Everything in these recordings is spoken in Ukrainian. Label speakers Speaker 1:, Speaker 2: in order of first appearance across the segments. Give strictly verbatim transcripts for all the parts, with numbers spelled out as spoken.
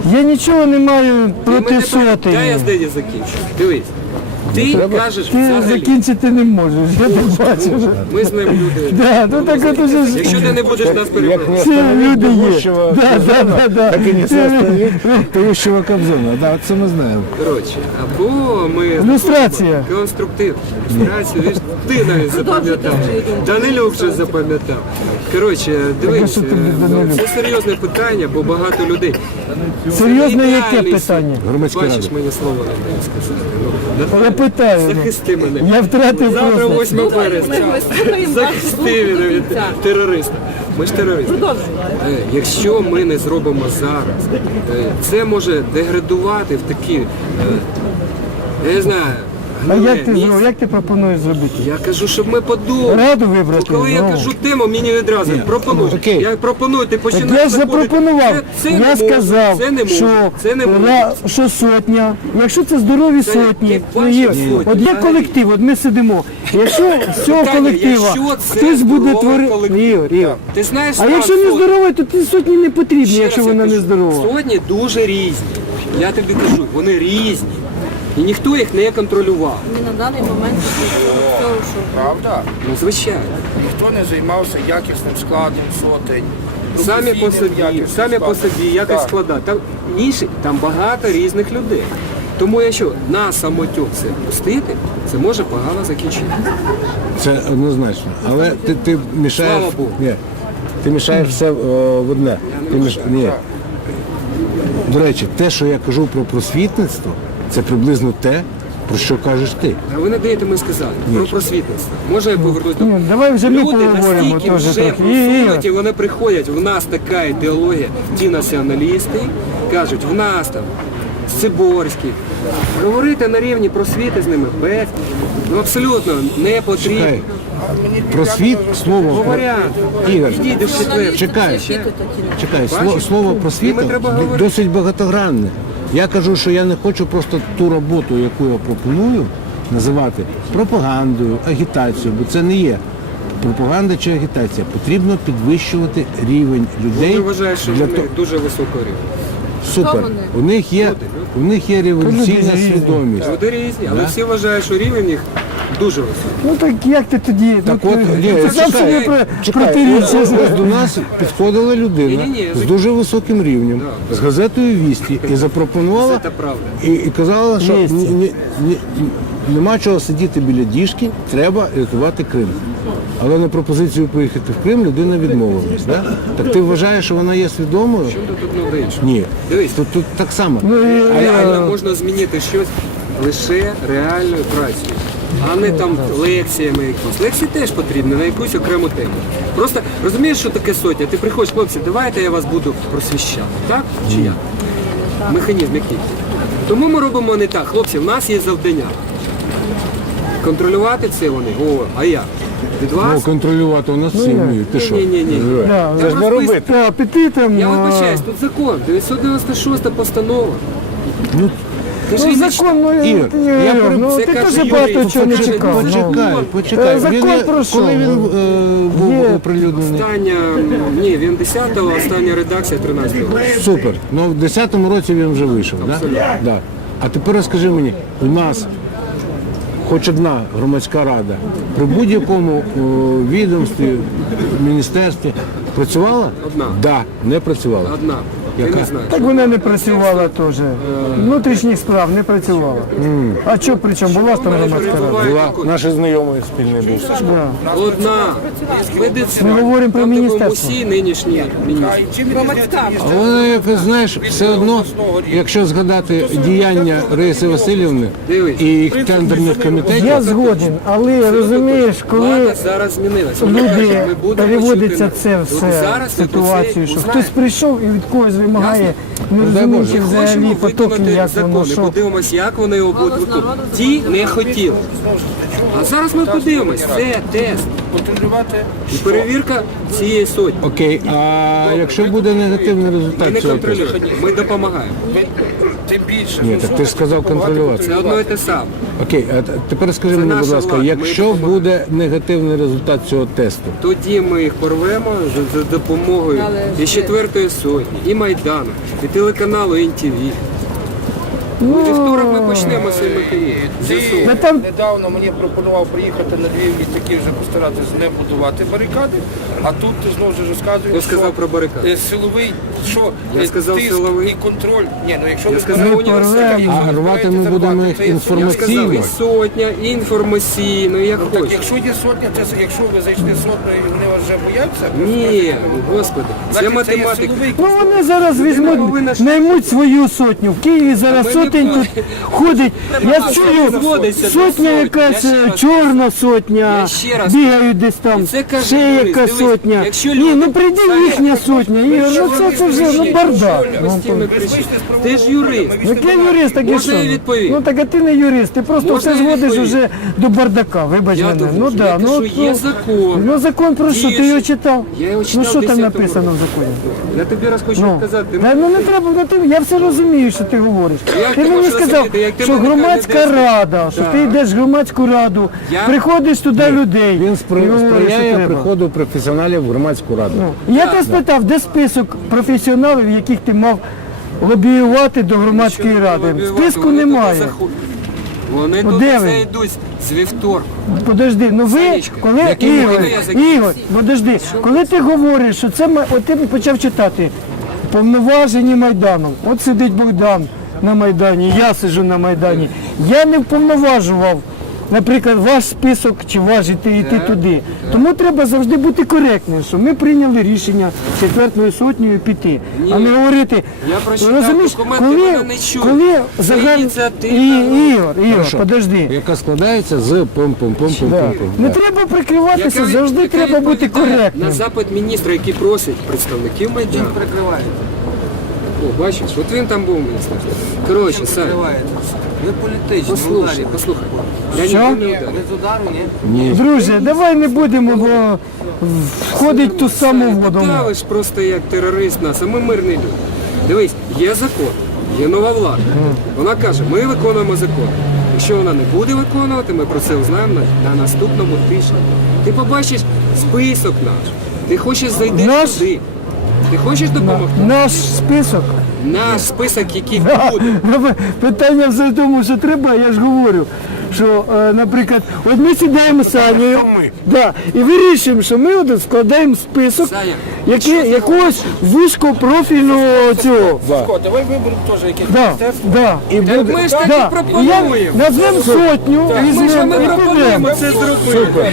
Speaker 1: Я нічого не маю проти
Speaker 2: Дай
Speaker 1: сотені.
Speaker 2: я з Деді закінчу. Дивись. Ти кажеш
Speaker 1: Ти
Speaker 2: взагалі.
Speaker 1: закінчити не можеш, я так бачу.
Speaker 2: Ми з ним люди.
Speaker 1: Да, ну так от уже ж
Speaker 2: Якщо ти не будеш нас перебивати.
Speaker 1: всі люди є. Да, да, да, да.
Speaker 3: Так і не состоїть Тающего Кобзона. Да, це ми знаємо.
Speaker 2: Коротше, або ми...
Speaker 1: Люстрація.
Speaker 2: Конструктив. Люстрацію, видиш, ти навіть запам'ятав. Данилюк вже запам'ятав. Коротше, дивись,
Speaker 1: що ти без
Speaker 2: е,
Speaker 1: Данилюка?
Speaker 2: це серйозне питання, бо багато людей.
Speaker 1: Серйозне яке
Speaker 2: Ідеальний
Speaker 1: питання?
Speaker 3: Громадська
Speaker 2: Бачиш,
Speaker 3: рада.
Speaker 2: мені слово не дай сказати. Ну,
Speaker 1: Я питаю. ну.
Speaker 2: захисти мене.
Speaker 1: Я втратив
Speaker 2: Завтра
Speaker 1: просто.
Speaker 2: восьме березня. Захисти мене від терориста. Ми ж терористи. Е, Якщо ми не зробимо зараз, е, це може деградувати в такі, е, я не знаю,
Speaker 1: А
Speaker 2: гниле
Speaker 1: як ти,
Speaker 2: місце.
Speaker 1: зро- як ти пропонуєш зробити?
Speaker 2: Я кажу, щоб ми подумали.
Speaker 1: Раду вибрати?
Speaker 2: Бо коли я
Speaker 1: Ну.
Speaker 2: кажу тему, мені відразу пропонують.
Speaker 3: окей.
Speaker 2: Я пропоную, ти
Speaker 1: Так
Speaker 2: починаєш
Speaker 1: я ж
Speaker 2: заходити.
Speaker 1: запропонував.
Speaker 2: Це, це не
Speaker 1: Я
Speaker 2: можу,
Speaker 1: сказав,
Speaker 2: це не можу,
Speaker 1: що,
Speaker 2: це не можу.
Speaker 1: ра- що сотня, якщо це здорові
Speaker 2: Це
Speaker 1: сотні,
Speaker 2: як
Speaker 1: то
Speaker 2: ваші
Speaker 1: є,
Speaker 2: сотні,
Speaker 1: от є
Speaker 2: взагалі.
Speaker 1: колектив, от ми сидимо. Якщо з цього
Speaker 2: Питання,
Speaker 1: колектива
Speaker 2: якщо це
Speaker 1: хтось буде
Speaker 2: здоровий
Speaker 1: творити.
Speaker 2: колектив.
Speaker 1: Ігор, Ігор.
Speaker 2: Ти знаєш,
Speaker 1: А
Speaker 2: стан
Speaker 1: якщо не
Speaker 2: сотні?
Speaker 1: здоровий, то ті сотні не потрібні,
Speaker 2: Ще
Speaker 1: якщо
Speaker 2: раз я
Speaker 1: вона не
Speaker 2: кажу,
Speaker 1: здорова.
Speaker 2: Сотні дуже різні. Я тобі кажу, вони різні. І ніхто їх не контролював.
Speaker 4: Не на даний момент цього, що
Speaker 5: Правда?
Speaker 2: Ну, звичайно.
Speaker 5: Ніхто не займався якісним складом сотень.
Speaker 2: Самі по
Speaker 5: професійним
Speaker 2: собі,
Speaker 5: якісним
Speaker 2: самі по
Speaker 5: складом.
Speaker 2: собі, якось
Speaker 5: Так.
Speaker 2: складати. Там інші, там багато різних людей. Тому якщо на самотюк це пустити, це може погано закінчити.
Speaker 3: Це однозначно. Але ти, ти мішаєш.
Speaker 2: Слава Богу.
Speaker 3: Ні. Ти мішаєш все о, в одне. Ти міш... Ні. До речі, те, що я кажу про просвітництво, це приблизно те, про що кажеш ти.
Speaker 2: А ви не даєте мені сказати про просвітництво. Може я повернусь до...
Speaker 1: Ні, давай вже ми
Speaker 2: Люди
Speaker 1: поговоримо
Speaker 2: настільки
Speaker 1: теж
Speaker 2: вже
Speaker 1: трохи. Ігор.
Speaker 2: просунуті, вони приходять, в нас така ідеологія, ті націоналісти, кажуть, в нас там Сиборський. Говорити на рівні просвіти з ними без, ну абсолютно не потрібно.
Speaker 3: Чекай. Просвіт, слово.
Speaker 2: Говорять,
Speaker 3: Ігор,
Speaker 2: йдіть до четвер.
Speaker 3: чекай. Чекай, слово,
Speaker 2: Бачиш?
Speaker 3: слово
Speaker 2: З
Speaker 3: просвіта
Speaker 2: ними треба говорити.
Speaker 3: досить багатогранне. Я кажу, що я не хочу просто ту роботу, яку я пропоную, називати пропагандою, агітацією, бо це не є пропаганда чи агітація. Потрібно підвищувати рівень людей.
Speaker 2: Я вважаю, що
Speaker 3: для
Speaker 2: вони
Speaker 3: того.
Speaker 2: дуже високого рівня.
Speaker 3: Супер. У них є, у них є революційна
Speaker 1: Люди різні.
Speaker 3: свідомість.
Speaker 2: Люди різні, але
Speaker 3: Да.
Speaker 2: всі вважають, що рівень їх дуже високий.
Speaker 1: Ну так як ти тоді?
Speaker 3: Так
Speaker 1: Ну,
Speaker 3: от,
Speaker 1: ти-
Speaker 3: ні,
Speaker 1: ти сам
Speaker 3: чекай,
Speaker 1: собі про-
Speaker 3: чекай,
Speaker 1: протирічиш.
Speaker 3: ось- ось до нас підходила людина
Speaker 2: Ні-ні-ні,
Speaker 3: з дуже високим рівнем,
Speaker 2: Да.
Speaker 3: з газетою «Вісті» і запропонувала,
Speaker 2: Це правда.
Speaker 3: і, і казала, що
Speaker 1: «Вісті».
Speaker 3: ні, ні, ні, нема чого сидіти біля діжки, треба рятувати Крим. Але на пропозицію поїхати в Крим людина відмовилась. Да? Так ти вважаєш, що вона є свідомою?
Speaker 2: Чому ти тут не даєш?
Speaker 3: Ні.
Speaker 2: Дивись.
Speaker 3: Тут, тут так само.
Speaker 2: Реально можна змінити щось лише реальною працею, а не там лекціями якісь. Лекції теж потрібні на якусь окрему тему. Просто розумієш, що таке сотня? Ти приходиш, хлопці, давайте я вас буду просвіщати. Так? Чи як? Механізм який? Тому ми робимо не так. Хлопці, в нас є завдання. Контролювати це вони. О, а як? Від
Speaker 3: Ну,
Speaker 2: вас?
Speaker 3: контролювати у нас всі вміють. Ти що?
Speaker 2: Ні, ні, ні.
Speaker 1: Да,
Speaker 2: Це ж не робити.
Speaker 1: Та, піти там.
Speaker 2: Я
Speaker 1: а,
Speaker 2: вибачаюсь, тут закон, дев'ятсот дев'яносто шоста постанова.
Speaker 3: Ну,
Speaker 2: Ти ж
Speaker 1: Ну,
Speaker 2: її не
Speaker 1: закон, ну,
Speaker 3: Ігор,
Speaker 1: ти,
Speaker 3: я
Speaker 1: Ігор,
Speaker 3: пере-
Speaker 1: ну
Speaker 2: це
Speaker 1: ти
Speaker 2: каже
Speaker 1: дуже
Speaker 2: юрист.
Speaker 1: багато чого не
Speaker 2: Почекай,
Speaker 1: чекав. ну.
Speaker 3: Почекай, почекай.
Speaker 1: Е, закон
Speaker 3: Він є-
Speaker 1: про що?
Speaker 3: коли він е, був
Speaker 1: Є.
Speaker 3: оприлюднений?
Speaker 2: Остання, ні, він десятого, остання редакція тринадцятого.
Speaker 3: Супер. Ну в десятому році він вже вийшов, да? Да. А тепер розкажи мені, у нас хоч одна громадська рада при будь-якому о, відомстві, міністерстві працювала?
Speaker 2: Одна.
Speaker 3: Да, не працювала.
Speaker 2: Одна. Ти
Speaker 3: Яка?
Speaker 2: не знаєш.
Speaker 1: Так вона не працювала теж. Внутрішніх справ не працювала. А що при чому? Була ж там громадська рада.
Speaker 3: Була наші знайомі спільний був.
Speaker 1: Да.
Speaker 2: Одна. Медицина.
Speaker 1: Ми говоримо про
Speaker 2: Там, де
Speaker 1: міністерство.
Speaker 2: Усі нинішні міністри.
Speaker 3: А воно якось, знаєш, все одно, якщо згадати діяння Раїси Васильівни і їх тендерних комітетів,
Speaker 1: Я згоден, але розумієш, коли
Speaker 2: Влада зараз змінилася. Вона каже,
Speaker 1: люди
Speaker 2: ми будемо
Speaker 1: переводиться
Speaker 2: чути-
Speaker 1: це
Speaker 2: От
Speaker 1: все
Speaker 2: зараз
Speaker 1: в
Speaker 2: ми про це
Speaker 1: ситуацію, що
Speaker 2: узнаємо.
Speaker 1: хтось прийшов і від когось вимагає, не
Speaker 3: Дай
Speaker 1: розуміючи
Speaker 3: Боже.
Speaker 2: Хочемо
Speaker 1: взагалі потоки,
Speaker 2: виконати
Speaker 1: як
Speaker 2: закон,
Speaker 1: воно
Speaker 2: і
Speaker 1: що.
Speaker 2: подивимось, як вони його будуть виконувати. Ті не хотіли. А зараз ми подивимось, це тест
Speaker 5: Контролювати
Speaker 2: і перевірка цієї сотні.
Speaker 3: окей, а якщо буде негативний
Speaker 2: Ми
Speaker 3: результат
Speaker 2: не
Speaker 3: цього тесту?
Speaker 2: контролюємо, ми допомагаємо.
Speaker 5: тим більше.
Speaker 3: Ні,
Speaker 5: Ну,
Speaker 3: так ти ж сказав контролювати.
Speaker 2: Це одно і те саме.
Speaker 3: Окей, а т- тепер скажи
Speaker 2: Це
Speaker 3: мені, будь
Speaker 2: наша
Speaker 3: ласка,
Speaker 2: влада, ми
Speaker 3: якщо
Speaker 2: допомагаємо.
Speaker 3: буде негативний результат цього тесту,
Speaker 2: Тоді ми їх порвемо за, за допомогою
Speaker 4: Але
Speaker 2: і
Speaker 4: ж-
Speaker 2: четвертої сотні, і Майдану, і телеканалу ен ті ві. Ну, вівторок ми почнемо цей механізм.
Speaker 5: Ти
Speaker 2: ЗСУ.
Speaker 1: Та там-
Speaker 5: недавно мені пропонував приїхати на Львів і таки вже постаратися не будувати барикади, а тут ти знову ж розказуєш,
Speaker 2: Я сказав
Speaker 5: що
Speaker 2: про барикади.
Speaker 5: е, силовий, що
Speaker 2: Я
Speaker 5: е,
Speaker 2: сказав
Speaker 5: тиск
Speaker 2: силовий.
Speaker 5: і контроль. Ні, ну якщо
Speaker 2: Я
Speaker 5: ви
Speaker 2: сказав
Speaker 5: збираєте-
Speaker 2: університет.
Speaker 5: якщо
Speaker 3: А
Speaker 5: ви
Speaker 3: рвати
Speaker 5: збираєте
Speaker 3: ми будемо
Speaker 5: зарплати,
Speaker 3: їх
Speaker 5: то є
Speaker 3: інформаційно.
Speaker 2: Я сказав, і
Speaker 3: Емоційно.
Speaker 2: сотня, і інформаційно, і як
Speaker 5: Так,
Speaker 2: хочеш.
Speaker 5: якщо є сотня, це якщо ви зайшли сотню і вони вас вже бояться, то
Speaker 2: Ні, господи, це
Speaker 5: значить, це є
Speaker 2: математика.
Speaker 5: силовий
Speaker 1: Ну вони зараз
Speaker 2: повинна
Speaker 1: візьмуть,
Speaker 2: ж-
Speaker 1: наймуть свою сотню. В Києві зараз
Speaker 2: Та ми не
Speaker 1: сотень тут ходить. Я
Speaker 2: А,
Speaker 1: чую,
Speaker 2: зводиться до
Speaker 1: сотня
Speaker 2: сотні.
Speaker 1: якась,
Speaker 2: Я ще
Speaker 1: е,
Speaker 2: раз
Speaker 1: чорна сотня,
Speaker 2: Я ще раз
Speaker 1: бігають десь там,
Speaker 2: І це каже
Speaker 1: ще
Speaker 2: юрист.
Speaker 1: яка
Speaker 2: Дивись,
Speaker 1: сотня.
Speaker 2: якщо
Speaker 1: Ні,
Speaker 2: люди-
Speaker 1: ну прийде
Speaker 2: Саня,
Speaker 1: їхня сотня. Ігор, ну це, це вже ну, бардак. Ну,
Speaker 2: Постійно кричить. Ти ж юрист.
Speaker 1: Який юрист, так і
Speaker 2: Можна
Speaker 1: що?
Speaker 2: я відповім?
Speaker 1: Ну так а ти не юрист, ти просто
Speaker 2: Можна
Speaker 1: все
Speaker 2: я
Speaker 1: зводиш
Speaker 2: відповім?
Speaker 1: уже до бардака, вибач
Speaker 2: Я
Speaker 1: мене.
Speaker 2: довожу.
Speaker 1: Ну
Speaker 2: Я
Speaker 1: да,
Speaker 2: кажу,
Speaker 1: ну,
Speaker 2: є
Speaker 1: ну,
Speaker 2: закон.
Speaker 1: Ну закон про що? Ти
Speaker 2: Діючий.
Speaker 1: його читав?
Speaker 2: Я його
Speaker 1: Ну
Speaker 2: читав
Speaker 1: що
Speaker 2: в
Speaker 1: там
Speaker 2: десятому
Speaker 1: написано в
Speaker 2: році.
Speaker 1: законі?
Speaker 2: Я тобі раз хочу
Speaker 1: Ну,
Speaker 2: сказати. ти
Speaker 1: да, ну не треба, ну, ти, я все розумію, що ти говориш.
Speaker 2: Як
Speaker 1: ти
Speaker 2: ти
Speaker 1: мені
Speaker 2: можеш
Speaker 1: сказав,
Speaker 2: розуміти, як ти
Speaker 1: що
Speaker 2: мене
Speaker 1: громадська
Speaker 2: кандидат?
Speaker 1: рада, що
Speaker 2: Так.
Speaker 1: ти йдеш в громадську раду,
Speaker 2: Я-
Speaker 1: приходиш туди людей.
Speaker 3: він
Speaker 1: і
Speaker 3: спри-
Speaker 1: говориш, що
Speaker 3: сприяє
Speaker 1: треба.
Speaker 3: приходу професіоналів в громадську раду.
Speaker 1: Я тебе спитав, де список професіоналів, яких ти мав лобіювати до громадської ради? В списку
Speaker 2: Вони туди
Speaker 1: немає.
Speaker 2: заходять. Вони
Speaker 1: Ну,
Speaker 2: туди
Speaker 1: де ви?
Speaker 2: зайдуть з вівторку.
Speaker 1: Подожди, ну ви,
Speaker 2: Санечка,
Speaker 1: коли
Speaker 2: яким
Speaker 1: Ігор,
Speaker 2: можна я закінчу?
Speaker 1: Ігор, подожди, коли ти говориш, що це ма- от ти почав читати повноважені Майданом. От сидить Богдан на Майдані, я сиджу на Майдані. Я не вповноважував, наприклад, ваш список чи ваш іти, йти туди. Тому треба завжди бути коректним, що ми прийняли рішення четвертою сотнею піти, а не говорити.
Speaker 2: Я прочитав
Speaker 1: розумієш,
Speaker 2: документи,
Speaker 1: коли,
Speaker 2: мене не чують.
Speaker 1: коли
Speaker 2: Це
Speaker 1: загальний
Speaker 2: ініціативна
Speaker 1: Ігор, Ігор,
Speaker 3: Хорошо.
Speaker 1: подожди.
Speaker 3: Яка складається з пом-пом-пом-пом-пом.
Speaker 1: Не треба прикриватися,
Speaker 2: Яка-
Speaker 1: завжди
Speaker 2: яка
Speaker 1: треба бути
Speaker 2: відповідає
Speaker 1: коректним.
Speaker 2: на запит міністра, який просить представників Майдану. О, бачиш, от він там був міністр. Коротше, Сань,
Speaker 6: Ви політичні,
Speaker 2: послухай, послухай. Я
Speaker 1: Що?
Speaker 2: ніколи не ударю.
Speaker 6: ви з удару, ні?
Speaker 3: Ні.
Speaker 1: Друзі, давай не будемо, бо входить в ту саму воду.
Speaker 2: Ти давиш просто як терорист нас, а ми мирні люди. Дивись, є закон, є нова влада. Вона каже, ми виконуємо закон. Якщо вона не буде виконувати, ми про це узнаємо на, на наступному тижні. Ти побачиш список наш. Ти хочеш зайти
Speaker 1: Наш?
Speaker 2: туди. Ти хочеш допомогти?
Speaker 1: Наш список.
Speaker 2: Наш список, який
Speaker 1: Да.
Speaker 2: буде.
Speaker 1: Питання все в тому, що треба, я ж говорю, що, е, наприклад, от ми сідаємо з Санєю, да, і вирішуємо, що ми от складаємо список
Speaker 2: Саня,
Speaker 1: який, якогось вузькопрофільного цього.
Speaker 5: О, давай виберемо теж якесь
Speaker 1: Да,
Speaker 5: міністерство.
Speaker 1: да. І
Speaker 2: Так ми ж так і
Speaker 1: да.
Speaker 2: пропонуємо.
Speaker 1: Я назвемо сотню,
Speaker 2: Ми ж
Speaker 1: візьмемо
Speaker 2: ми
Speaker 1: і
Speaker 2: пропонуємо
Speaker 1: підемо.
Speaker 2: це зробити.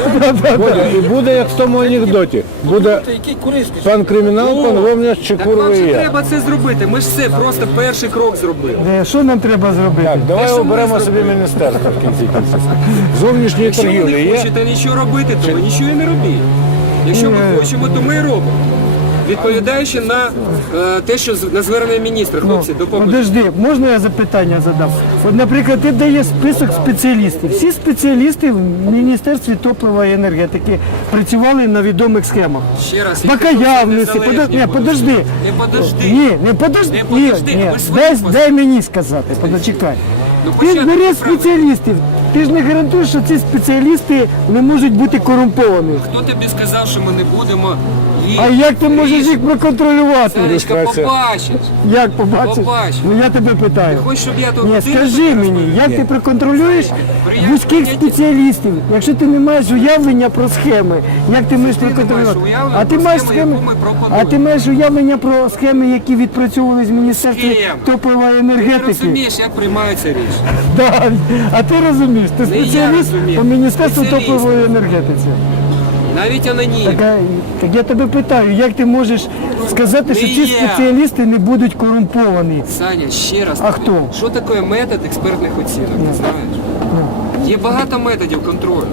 Speaker 3: Бодя, і буде як в тому анекдоті. Буде
Speaker 5: Та який корисний.
Speaker 3: пан кримінал, пан Вовняш,
Speaker 2: Так нам
Speaker 3: Чекурова
Speaker 2: же
Speaker 3: і я.
Speaker 2: треба це зробити. Ми ж все, просто перший крок зробили.
Speaker 1: Е, Що нам треба зробити?
Speaker 3: Так, давай
Speaker 2: що ми
Speaker 3: оберемо собі
Speaker 2: зробили?
Speaker 3: міністерство в кінці кінців. Зовнішньої
Speaker 2: Якщо ви
Speaker 3: торгівлі
Speaker 2: не
Speaker 3: є.
Speaker 2: хочете нічого робити, то ви нічого і не робіть. Якщо ми хочемо, то ми і робимо. Відповідаючи на е, те, що з- на звернення міністра, хлопці, допоможіть.
Speaker 1: Подожди, можна я запитання задам? От, наприклад, ти даєш список спеціалістів. Всі спеціалісти в Міністерстві топлива і енергетики працювали на відомих схемах.
Speaker 2: Ще раз,
Speaker 1: Бакаявниці, подо... Ні, подожди.
Speaker 2: Не подожди.
Speaker 1: Ні, не подожди.
Speaker 2: Не подожди,
Speaker 1: Ні,
Speaker 2: ви
Speaker 1: ні.
Speaker 2: ж свої
Speaker 1: Дай,
Speaker 2: позиції.
Speaker 1: дай мені сказати, подочекай.
Speaker 2: Ну,
Speaker 1: Ти
Speaker 2: початку
Speaker 1: бери
Speaker 2: правильно.
Speaker 1: спеціалістів. Ти ж не гарантуєш, що ці спеціалісти не можуть бути корумповані.
Speaker 2: Хто тобі сказав, що ми не будемо їх?
Speaker 1: А як ти можеш їх проконтролювати?
Speaker 2: Санечка,
Speaker 3: Реєстрація.
Speaker 2: побачиш.
Speaker 1: Як побачиш?
Speaker 2: Побачиш.
Speaker 1: Ну я тебе питаю.
Speaker 2: Хочеш, щоб я тут
Speaker 1: Ні,
Speaker 2: годину
Speaker 1: скажи
Speaker 2: тобі
Speaker 1: мені,
Speaker 2: розповідав?
Speaker 1: як ти проконтролюєш
Speaker 2: Приємно
Speaker 1: вузьких
Speaker 2: поняття.
Speaker 1: спеціалістів, якщо ти не маєш уявлення про схеми, як ти можеш
Speaker 2: ти не маєш
Speaker 1: проконтролювати?
Speaker 2: уявлення
Speaker 1: А ти
Speaker 2: про
Speaker 1: маєш
Speaker 2: схеми,
Speaker 1: схеми,
Speaker 2: яку ми пропонуємо.
Speaker 1: а ти маєш уявлення про схеми, які відпрацьовували з Міністерства
Speaker 2: Схеми.
Speaker 1: топлива і
Speaker 2: Ти
Speaker 1: енергетики?
Speaker 2: розумієш, як приймаються рішення.
Speaker 1: Да. А ти розумієш, ти
Speaker 2: Не я
Speaker 1: спеціаліст
Speaker 2: розумію.
Speaker 1: по Міністерству
Speaker 2: Спеціаліст.
Speaker 1: топлива і енергетиці.
Speaker 2: Навіть анонімно.
Speaker 1: Так, а, так я тебе питаю, як ти можеш сказати, що
Speaker 2: Не
Speaker 1: ці
Speaker 2: я.
Speaker 1: спеціалісти не будуть корумповані?
Speaker 2: Саня, ще раз.
Speaker 1: А
Speaker 2: тобі.
Speaker 1: хто?
Speaker 2: Що таке метод експертних оцінок, ти знаєш? Є багато методів контролю.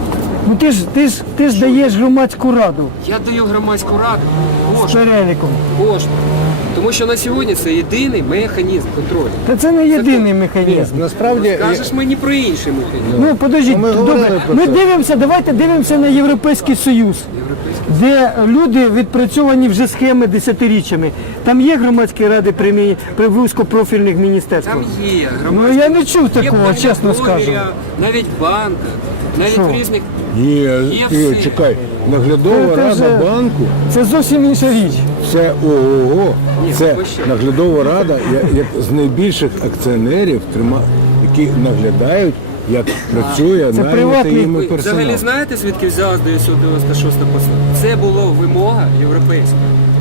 Speaker 1: Ну ти ж ти ж ти ж даєш громадську раду
Speaker 2: Я даю громадську раду
Speaker 1: з
Speaker 2: кошти,
Speaker 1: переліком.
Speaker 2: кошти. Тому що на сьогодні це єдиний механізм контролю.
Speaker 1: Та це не єдиний механізм.
Speaker 3: Насправді,
Speaker 2: Кажеш мені про інший механізм.
Speaker 1: Ну подождіть,
Speaker 3: ми говорили
Speaker 1: добре.
Speaker 3: про
Speaker 1: Ми
Speaker 3: це.
Speaker 1: дивимося, давайте дивимося на Європейський Союз. де люди відпрацьовані вже схеми десятиріччями. Там є громадські ради при, мі- при вузькопрофільних міністерствах.
Speaker 2: Там є
Speaker 1: Ну я не чув
Speaker 2: Є
Speaker 1: такого,
Speaker 2: в
Speaker 1: чесно скажу.
Speaker 2: наглядові, навіть в банках, навіть
Speaker 1: Що?
Speaker 2: в різних.
Speaker 3: Є,
Speaker 2: Є
Speaker 3: Ігор,
Speaker 2: всі.
Speaker 3: чекай, наглядова
Speaker 1: Це- це
Speaker 3: рада
Speaker 1: вже-
Speaker 3: банку,
Speaker 1: Це зовсім інша річ.
Speaker 3: це ого,
Speaker 2: Ні,
Speaker 3: це
Speaker 2: ви що?
Speaker 3: наглядова рада я- як з найбільших акціонерів, трима- які наглядають, як працює
Speaker 1: Це
Speaker 3: наймитий
Speaker 1: приватний-
Speaker 3: їм
Speaker 2: Ви
Speaker 3: персонал.
Speaker 2: взагалі знаєте, звідки взялась дев'ятсот дев'яносто шоста постанова? Це була вимога європейська.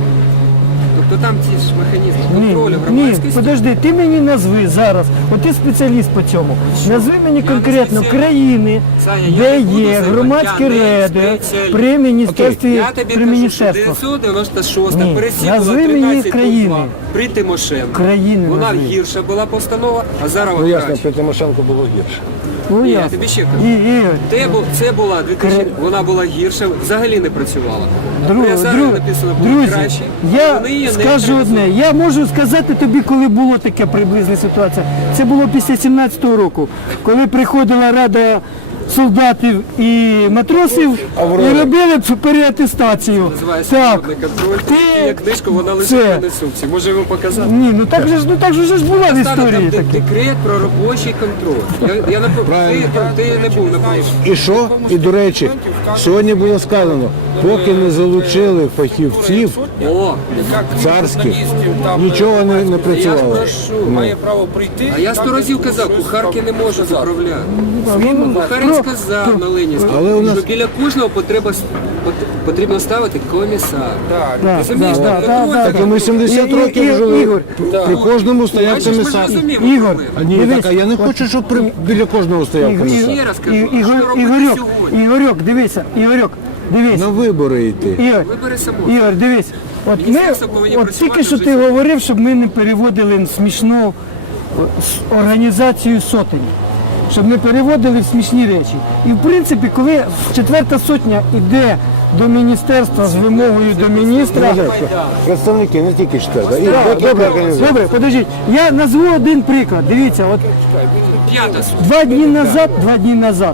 Speaker 2: Тобто там ті ж механізми
Speaker 1: Ні,
Speaker 2: контролю
Speaker 1: ні,
Speaker 2: громадськості.
Speaker 1: подожди, ти мені назви зараз, от ти спеціаліст по цьому. Назви мені
Speaker 2: Я не
Speaker 1: конкретно
Speaker 2: спеціаліст.
Speaker 1: країни,
Speaker 2: Саня, я
Speaker 1: де
Speaker 2: не буду
Speaker 1: є
Speaker 2: займати,
Speaker 1: громадські
Speaker 2: я не
Speaker 1: ради
Speaker 2: спеціаліст.
Speaker 1: при міністерстві,
Speaker 2: Я тобі
Speaker 1: при
Speaker 2: кажу, що
Speaker 1: міністерствах.
Speaker 2: дев'ятсот дев'яносто шоста
Speaker 1: Ні,
Speaker 2: пересікла
Speaker 1: назви мені
Speaker 2: тринадцять
Speaker 1: країни.
Speaker 2: два при Тимошенко.
Speaker 1: Країни
Speaker 2: Вона
Speaker 1: назви.
Speaker 2: гірша була постанова, а зараз
Speaker 3: Ну
Speaker 2: вона
Speaker 3: ясно,
Speaker 2: краще.
Speaker 3: при Тимошенко було гірше.
Speaker 1: Ну,
Speaker 2: Ні, я
Speaker 1: ясно.
Speaker 2: тобі ще кажу.
Speaker 1: І, Ігор,
Speaker 2: Це, бу- це була дві тисячі, вона була гірша, взагалі не працювала. А
Speaker 1: Дру-
Speaker 2: при Азарові
Speaker 1: дру-
Speaker 2: написано було
Speaker 1: друзі,
Speaker 2: краще.
Speaker 1: я
Speaker 2: Вони її не
Speaker 1: скажу
Speaker 2: реалізували.
Speaker 1: одне, я можу сказати тобі, коли було таке приблизна ситуація. Це було після сімнадцятого року, коли приходила рада солдатів і матросів і робили переатестацію.
Speaker 2: Називається
Speaker 1: Так,
Speaker 2: народний контроль.
Speaker 1: Ти-
Speaker 2: Є книжка, вона лежить
Speaker 1: це-
Speaker 2: в мене в сумці. Може його показати?
Speaker 1: ні, ну так же ж, ну так же ж була в
Speaker 2: Стане
Speaker 1: історії
Speaker 2: там де-
Speaker 1: таке.
Speaker 2: декрет про робочий контроль. Я, я напев-
Speaker 3: Правильно.
Speaker 2: ти, ти не був на прошлому.
Speaker 3: І що? І до речі, сьогодні було сказано, поки не залучили фахівців
Speaker 2: О,
Speaker 3: царських,
Speaker 5: там,
Speaker 3: нічого не, не
Speaker 2: я
Speaker 3: працювало.
Speaker 2: прошу.
Speaker 5: має право прийти.
Speaker 2: А я сто разів казав, кухарки не можуть заправляти.
Speaker 1: Ну,
Speaker 2: Кухарин
Speaker 1: про-
Speaker 2: сказав на Ленінській,
Speaker 3: Але у нас-
Speaker 2: що біля кожного потреба, пот- потрібно ставити комісар.
Speaker 5: Так,
Speaker 1: Да,
Speaker 2: Розумієш,
Speaker 1: да,
Speaker 2: там
Speaker 1: да,
Speaker 2: контроль
Speaker 1: да,
Speaker 3: Так і ми сімдесят
Speaker 1: І- і-
Speaker 3: років
Speaker 1: і-
Speaker 3: жили,
Speaker 1: Ігор,
Speaker 3: при кожному стояв
Speaker 2: Бачиш, ми ж
Speaker 3: комісар.
Speaker 2: розуміємо
Speaker 1: Ігор,
Speaker 2: проблему.
Speaker 3: А ні,
Speaker 1: Дивись,
Speaker 3: так, а я не хочу, щоб при, біля кожного стояв
Speaker 1: Ігор,
Speaker 3: комісар.
Speaker 2: Ще раз кажу,
Speaker 1: І-
Speaker 2: що
Speaker 1: Ігор,
Speaker 2: робити
Speaker 1: Ігорьок,
Speaker 2: сьогодні?
Speaker 1: Ігорьок, дивися, Ігорьок, дивись.
Speaker 3: На вибори йти.
Speaker 1: Ігор,
Speaker 2: Вибери само.
Speaker 1: Ігор, дивись, от ми,
Speaker 2: Міністерство повинні
Speaker 1: от
Speaker 2: працювати
Speaker 1: тільки що
Speaker 2: вже
Speaker 1: ти
Speaker 2: сьогодні.
Speaker 1: говорив, щоб ми не переводили смішну е, с- організацію сотень, щоб не переводили в смішні речі. І в принципі, коли четверта сотня йде до міністерства з вимогою до міністра.
Speaker 3: Представники, не тільки чотирка. І
Speaker 1: Так,
Speaker 3: добре
Speaker 1: добре,
Speaker 3: організація.
Speaker 1: добре, подождіть. Я назву один приклад. Дивіться, от
Speaker 2: П'ята суть.
Speaker 1: Два дні назад, два дні назад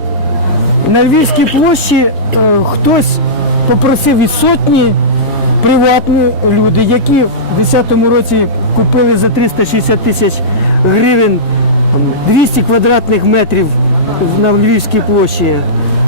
Speaker 1: на Львівській площі е, хтось попросив із сотні приватні люди, які в десятому році купили за триста шістдесят тисяч гривень двісті квадратних метрів на Львівській площі е,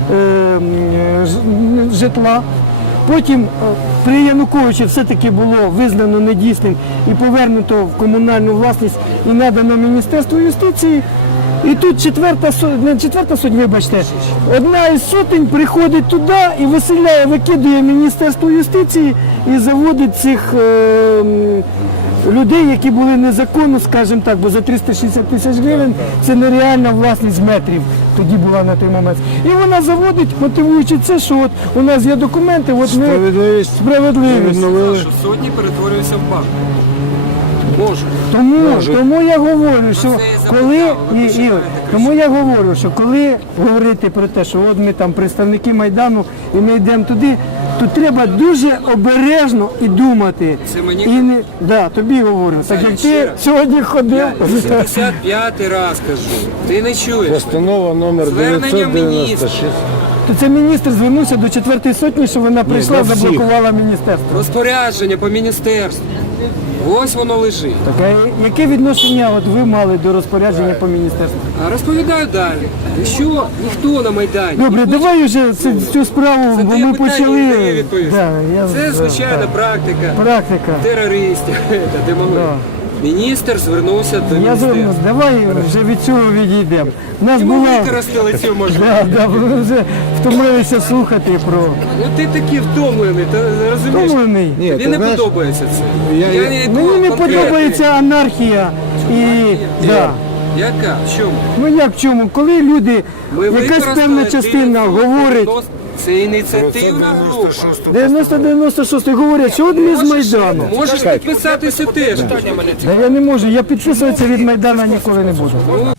Speaker 1: м, ж- житла. Потім е, при Януковичі все-таки було визнано недійсним і повернуто в комунальну власність і надано Міністерству юстиції. І тут четверта сотня, не четверта сотня, вибачте, одна із сотень приходить туди і виселяє, викидує Міністерство юстиції і заводить цих е, м, людей, які були незаконно, скажімо так, бо за триста шістдесят тисяч гривень це нереальна власність метрів тоді була на той момент. І вона заводить, мотивуючи це, що от у нас є документи, от ми
Speaker 3: Справедливість.
Speaker 1: справедливість.
Speaker 3: Відновили.
Speaker 2: Що сотні перетворюються в банк. Можу.
Speaker 1: Тому, тому я говорю, що
Speaker 2: це і
Speaker 1: коли
Speaker 2: запитав, ви
Speaker 1: і,
Speaker 2: дуже
Speaker 1: Ігор,
Speaker 2: знаєте,
Speaker 1: тому я говорю, що коли говорити про те, що от ми там представники Майдану і ми йдемо туди, то треба дуже обережно і думати.
Speaker 2: Це мені?
Speaker 1: І не да, тобі говорю. Так як
Speaker 2: ще
Speaker 1: ти
Speaker 2: раз.
Speaker 1: сьогодні ходив.
Speaker 2: Я сімдесят п'ятий раз кажу. Ти не чуєш.
Speaker 3: Постанова номер
Speaker 2: Звернення
Speaker 3: дев'ятсот дев'яносто
Speaker 2: міністра.
Speaker 3: шість.
Speaker 1: То це міністр звернувся до четвертої сотні, що вона прийшла,
Speaker 3: до всіх.
Speaker 1: заблокувала міністерство.
Speaker 2: Розпорядження по міністерству. Ось воно лежить.
Speaker 1: Так, а яке відношення от ви мали до розпорядження по міністерству?
Speaker 2: А розповідаю далі. Що ніхто на Майдані.
Speaker 1: Добре,
Speaker 2: не хоче-
Speaker 1: давай вже цю, цю справу,
Speaker 2: Це
Speaker 1: бо
Speaker 2: ти
Speaker 1: ми
Speaker 2: питання,
Speaker 1: почали.
Speaker 2: не даю відповісти.
Speaker 1: Да, я-
Speaker 2: Це
Speaker 1: да,
Speaker 2: звичайна
Speaker 1: так.
Speaker 2: практика
Speaker 1: Практика.
Speaker 2: терористів та демонів. Міністр звернувся до
Speaker 1: Я
Speaker 2: міністерства.
Speaker 1: звернусь, давай вже від цього відійдемо. У нас
Speaker 2: І ми
Speaker 1: була.
Speaker 2: використали цю можливість.
Speaker 1: Да, да, ми вже втомилися слухати про
Speaker 2: Ну ти такий втомлений, ти розумієш?
Speaker 1: втомлений.
Speaker 3: Ні,
Speaker 2: Тобі
Speaker 3: ти
Speaker 2: не
Speaker 3: знаєш,
Speaker 2: подобається це.
Speaker 3: я- я-
Speaker 2: не йду
Speaker 1: Мені не
Speaker 2: конкретно.
Speaker 1: подобається анархія і да.
Speaker 2: Яка? В чому?
Speaker 1: Ну як в чому? Коли люди,
Speaker 2: Ми
Speaker 1: якась
Speaker 2: використали
Speaker 1: певна частина
Speaker 2: дев'ятсот
Speaker 1: говорить,
Speaker 2: дев'яносто Це ініціативна група.
Speaker 1: дев'яносто дев'яносто шість говорять, що от ми з Майдану.
Speaker 2: Можеш підписатися теж.
Speaker 1: Да я не можу, я підписуватися від Майдану ніколи не буду.
Speaker 2: Ну,